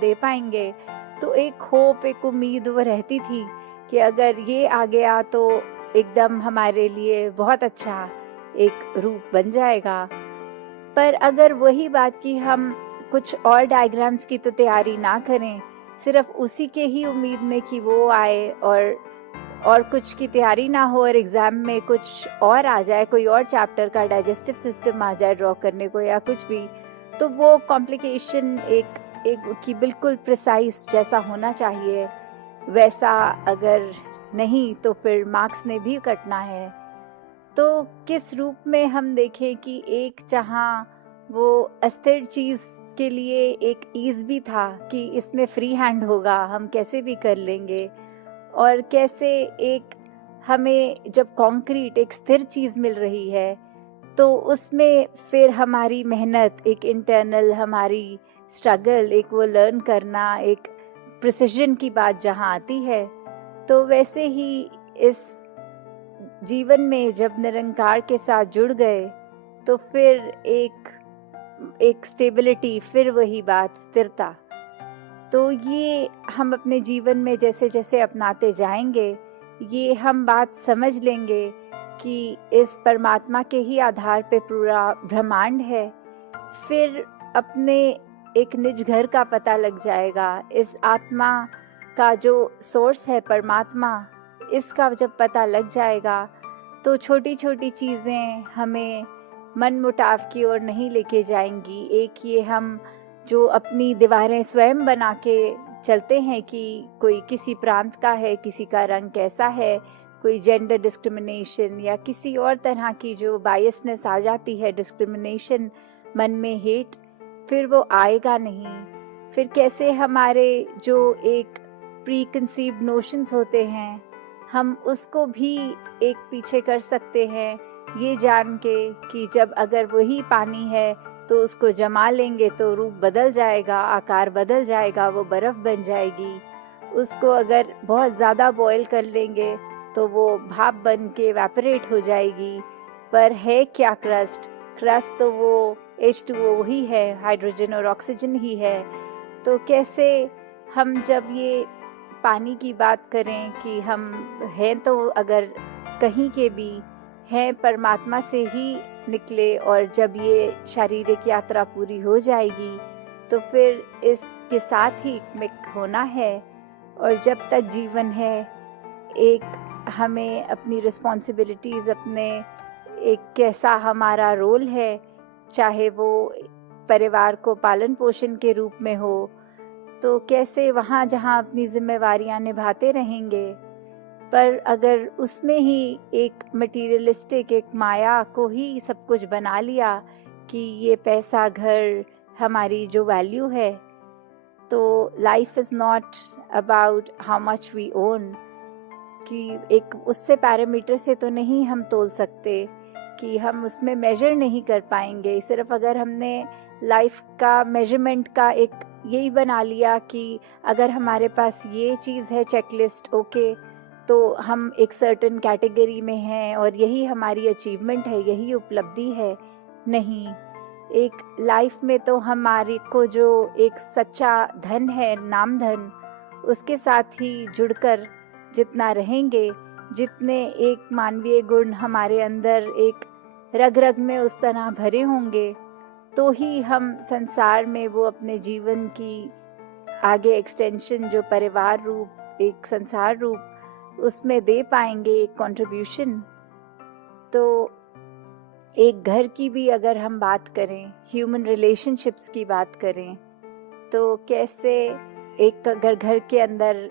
दे पाएंगे। तो एक होप, एक उम्मीद वो रहती थी कि अगर ये आ गया तो एकदम हमारे लिए बहुत अच्छा एक रूप बन जाएगा। पर अगर वही बात कि हम कुछ और डायग्राम्स की तो तैयारी ना करें, सिर्फ उसी के ही उम्मीद में कि वो आए और कुछ की तैयारी ना हो और एग्जाम में कुछ और आ जाए, कोई और चैप्टर का डाइजेस्टिव सिस्टम आ जाए ड्रॉ करने को या कुछ भी, तो वो कॉम्प्लिकेशन एक की बिल्कुल प्रिसाइज जैसा होना चाहिए वैसा अगर नहीं तो फिर मार्क्स ने भी कटना है। तो किस रूप में हम देखें कि एक जहाँ वो अस्थिर चीज के लिए एक ईज भी था कि इसमें फ्री हैंड होगा, हम कैसे भी कर लेंगे, और कैसे एक हमें जब कॉन्क्रीट एक स्थिर चीज मिल रही है तो उसमें फिर हमारी मेहनत, एक इंटरनल हमारी स्ट्रगल, एक वो लर्न करना, एक प्रिसिजन की बात जहाँ आती है, तो वैसे ही इस जीवन में जब निरंकार के साथ जुड़ गए तो फिर एक स्टेबिलिटी, फिर वही बात स्थिरता। तो ये हम अपने जीवन में जैसे जैसे अपनाते जाएंगे, ये हम बात समझ लेंगे कि इस परमात्मा के ही आधार पे पूरा ब्रह्मांड है। फिर अपने एक निज घर का पता लग जाएगा, इस आत्मा का जो सोर्स है परमात्मा, इसका जब पता लग जाएगा तो छोटी छोटी चीज़ें हमें मन मुटाव की ओर नहीं लेके जाएंगी। एक ये हम जो अपनी दीवारें स्वयं बना के चलते हैं कि कोई किसी प्रांत का है, किसी का रंग कैसा है, कोई जेंडर डिस्क्रिमिनेशन या किसी और तरह की जो बायसनेस आ जाती है, डिस्क्रिमिनेशन, मन में हेट, फिर वो आएगा नहीं। फिर कैसे हमारे जो एक प्री कंसीव्ड नोशंस होते हैं, हम उसको भी एक पीछे कर सकते हैं ये जान के कि जब अगर वही पानी है तो उसको जमा लेंगे तो रूप बदल जाएगा, आकार बदल जाएगा, वो बर्फ बन जाएगी। उसको अगर बहुत ज़्यादा बॉईल कर लेंगे तो वो भाप बन के एवेपोरेट हो जाएगी। पर है क्या क्रस्ट? क्रस्ट तो वो H2O ही है, हाइड्रोजन और ऑक्सीजन ही है। तो कैसे हम जब ये पानी की बात करें कि हम हैं तो अगर कहीं के भी हैं, परमात्मा से ही निकले, और जब ये शारीरिक यात्रा पूरी हो जाएगी तो फिर इसके साथ ही मिक होना है। और जब तक जीवन है एक हमें अपनी रिस्पॉन्सिबिलिटीज़, अपने एक कैसा हमारा रोल है, चाहे वो परिवार को पालन पोषण के रूप में हो, तो कैसे वहाँ जहाँ अपनी जिम्मेवारियाँ निभाते रहेंगे। पर अगर उसमें ही एक मटीरियलिस्टिक, एक माया को ही सब कुछ बना लिया कि ये पैसा, घर हमारी जो वैल्यू है, तो life is not about how much we own, कि एक उससे पैरामीटर से तो नहीं हम तोल सकते, कि हम उसमें मेजर नहीं कर पाएंगे। सिर्फ अगर हमने लाइफ का मेजरमेंट का एक यही बना लिया कि अगर हमारे पास ये चीज़ है, चेकलिस्ट, ओके, तो हम एक सर्टेन कैटेगरी में हैं और यही हमारी अचीवमेंट है, यही उपलब्धि है। नहीं, एक लाइफ में तो हमारे को जो एक सच्चा धन है, नाम धन, उसके साथ ही जुड़कर जितना रहेंगे, जितने एक मानवीय गुण हमारे अंदर एक रग रग में उस तरह भरे होंगे, तो ही हम संसार में वो अपने जीवन की आगे एक्सटेंशन, जो परिवार रूप, एक संसार रूप, उसमें दे पाएंगे एक कंट्रीब्यूशन। तो एक घर की भी अगर हम बात करें, ह्यूमन रिलेशनशिप्स की बात करें, तो कैसे एक अगर घर के अंदर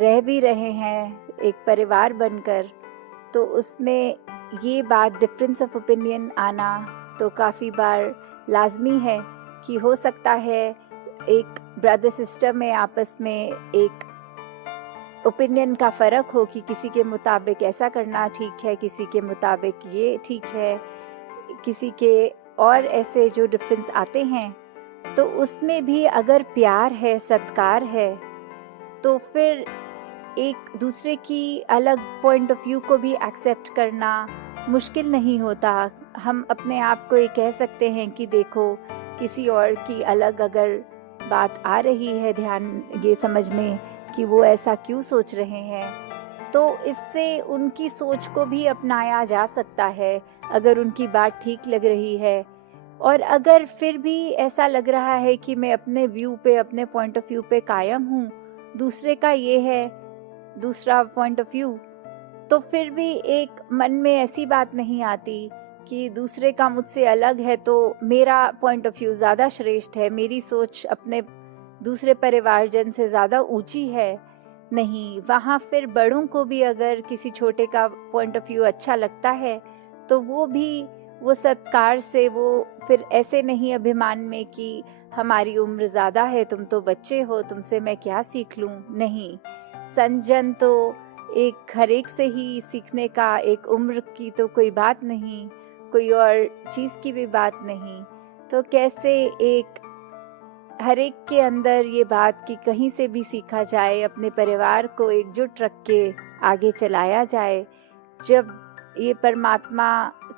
रह भी रहे हैं एक परिवार बनकर, तो उसमें ये बात डिफरेंस ऑफ ओपिनियन आना तो काफ़ी बार लाजमी है कि हो सकता है एक ब्रदर सिस्टर में आपस में एक ओपिनियन का फ़र्क हो कि किसी के मुताबिक ऐसा करना ठीक है, किसी के मुताबिक ये ठीक है, किसी के और ऐसे जो डिफरेंस आते हैं, तो उसमें भी अगर प्यार है, सत्कार है, तो फिर एक दूसरे की अलग पॉइंट ऑफ व्यू को भी एक्सेप्ट करना मुश्किल नहीं होता। हम अपने आप को ये कह सकते हैं कि देखो, किसी और की अलग अगर बात आ रही है ध्यान ये समझ में कि वो ऐसा क्यों सोच रहे हैं, तो इससे उनकी सोच को भी अपनाया जा सकता है अगर उनकी बात ठीक लग रही है। और अगर फिर भी ऐसा लग रहा है कि मैं अपने व्यू पे, अपने पॉइंट ऑफ व्यू पे कायम हूँ, दूसरे का ये है दूसरा पॉइंट ऑफ व्यू, तो फिर भी एक मन में ऐसी बात नहीं आती कि दूसरे का मुझसे अलग है तो मेरा पॉइंट ऑफ व्यू ज़्यादा श्रेष्ठ है, मेरी सोच अपने दूसरे परिवारजन से ज़्यादा ऊंची है। नहीं, वहाँ फिर बड़ों को भी अगर किसी छोटे का पॉइंट ऑफ व्यू अच्छा लगता है तो वो भी वो सत्कार से, वो फिर ऐसे नहीं अभिमान में कि हमारी उम्र ज़्यादा है, तुम तो बच्चे हो, तुमसे मैं क्या सीख लूँ। नहीं, संजन तो एक हर एक से ही सीखने का, एक उम्र की तो कोई बात नहीं, कोई और चीज़ की भी बात नहीं। तो कैसे एक हर एक के अंदर ये बात कि कहीं से भी सीखा जाए, अपने परिवार को एकजुट रख के आगे चलाया जाए। जब ये परमात्मा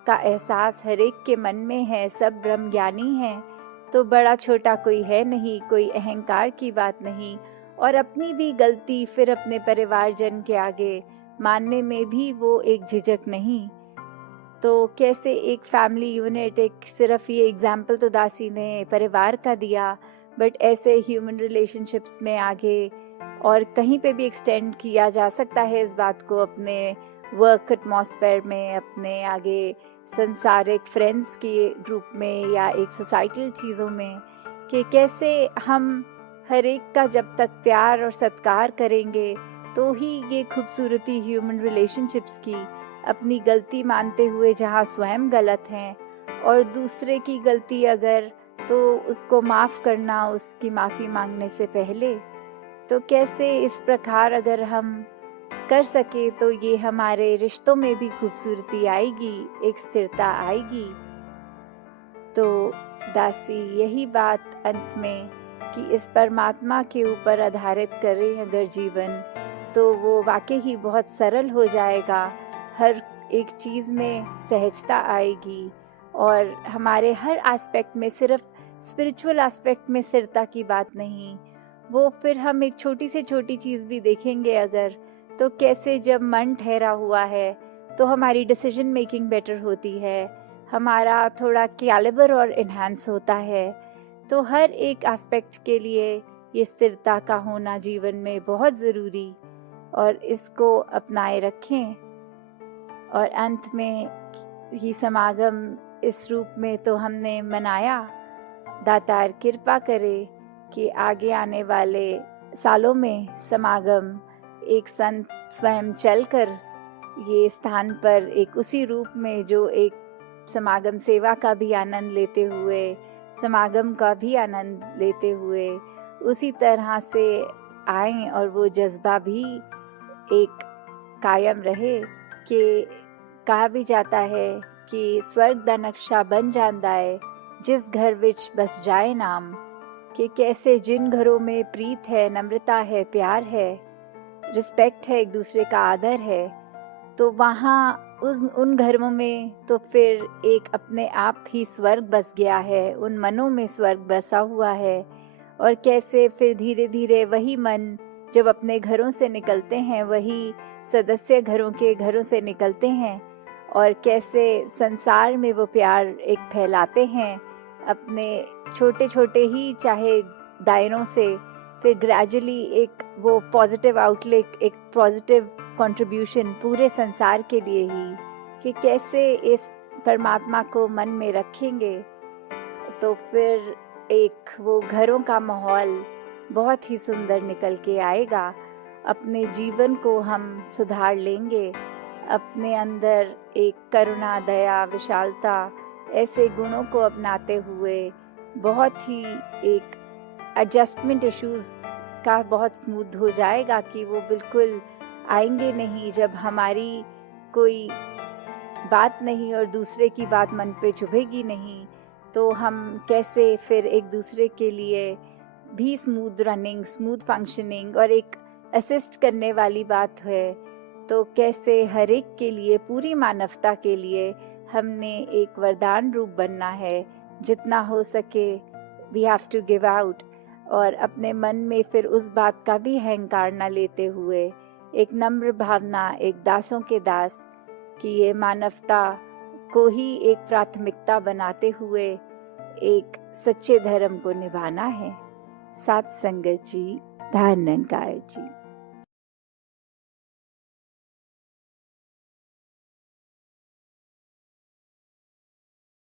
का एहसास हर एक के मन में है, सब ब्रह्म ज्ञानी हैं, तो बड़ा छोटा कोई है नहीं, कोई अहंकार की बात नहीं। और अपनी भी गलती फिर अपने परिवारजन के आगे मानने में भी वो एक झिझक नहीं। तो कैसे एक फैमिली यूनिट, एक सिर्फ ये एग्जाम्पल तो दासी ने परिवार का दिया, बट ऐसे ह्यूमन रिलेशनशिप्स में आगे और कहीं पे भी एक्सटेंड किया जा सकता है इस बात को, अपने वर्क एटमॉस्फेयर में, अपने आगे संसारिक फ्रेंड्स के ग्रुप में या एक सोसाइटल चीज़ों में, कि कैसे हम हर एक का जब तक प्यार और सत्कार करेंगे तो ही ये खूबसूरती ह्यूमन रिलेशनशिप्स की, अपनी गलती मानते हुए जहाँ स्वयं गलत हैं और दूसरे की गलती अगर, तो उसको माफ़ करना, उसकी माफ़ी मांगने से पहले। तो कैसे इस प्रकार अगर हम कर सके तो ये हमारे रिश्तों में भी खूबसूरती आएगी, एक स्थिरता आएगी। तो दासी यही बात अंत में कि इस परमात्मा के ऊपर आधारित करें अगर जीवन, तो वो वाकई ही बहुत सरल हो जाएगा। हर एक चीज़ में सहजता आएगी और हमारे हर एस्पेक्ट में, सिर्फ स्पिरिचुअल एस्पेक्ट में स्थिरता की बात नहीं, वो फिर हम एक छोटी से छोटी चीज़ भी देखेंगे अगर, तो कैसे जब मन ठहरा हुआ है तो हमारी डिसीजन मेकिंग बेटर होती है, हमारा थोड़ा कैलिबर और इन्हांस होता है। तो हर एक एस्पेक्ट के लिए ये स्थिरता का होना जीवन में बहुत ज़रूरी, और इसको अपनाए रखें। और अंत में ही समागम इस रूप में तो हमने मनाया। दातार कृपा करे कि आगे आने वाले सालों में समागम एक संत स्वयं चलकर ये स्थान पर एक उसी रूप में, जो एक समागम सेवा का भी आनंद लेते हुए, समागम का भी आनंद लेते हुए उसी तरह से आए, और वो जज्बा भी एक कायम रहे। कि कहा भी जाता है कि स्वर्ग दा नक्शा बन जांदा है जिस घर विच बस जाए नाम, कि कैसे जिन घरों में प्रीत है, नम्रता है, प्यार है, रिस्पेक्ट है, एक दूसरे का आदर है, तो वहाँ उन घरों में तो फिर एक अपने आप ही स्वर्ग बस गया है, उन मनों में स्वर्ग बसा हुआ है। और कैसे फिर धीरे धीरे वही मन जब अपने घरों से निकलते हैं, वही सदस्य घरों से निकलते हैं, और कैसे संसार में वो प्यार एक फैलाते हैं अपने छोटे छोटे ही चाहे दायरों से, फिर ग्रेजुअली एक वो पॉजिटिव आउटलुक, एक पॉजिटिव कंट्रीब्यूशन पूरे संसार के लिए ही, कि कैसे इस परमात्मा को मन में रखेंगे तो फिर एक वो घरों का माहौल बहुत ही सुंदर निकल के आएगा। अपने जीवन को हम सुधार लेंगे, अपने अंदर एक करुणा, दया, विशालता, ऐसे गुणों को अपनाते हुए बहुत ही एक एडजस्टमेंट इश्यूज का बहुत स्मूथ हो जाएगा, कि वो बिल्कुल आएंगे नहीं जब हमारी कोई बात नहीं और दूसरे की बात मन पे चुभेगी नहीं, तो हम कैसे फिर एक दूसरे के लिए भी स्मूथ रनिंग, स्मूथ फंक्शनिंग और एक असिस्ट करने वाली बात है। तो कैसे हर एक के लिए, पूरी मानवता के लिए हमने एक वरदान रूप बनना है, जितना हो सके we have to give out. और अपने मन में फिर उस बात का भी अहंकार न लेते हुए एक नम्र भावना, एक दासों के दास कि ये मानवता को ही एक प्राथमिकता बनाते हुए एक सच्चे धर्म को निभाना है। सात संगत जी, धन निरंकार जी।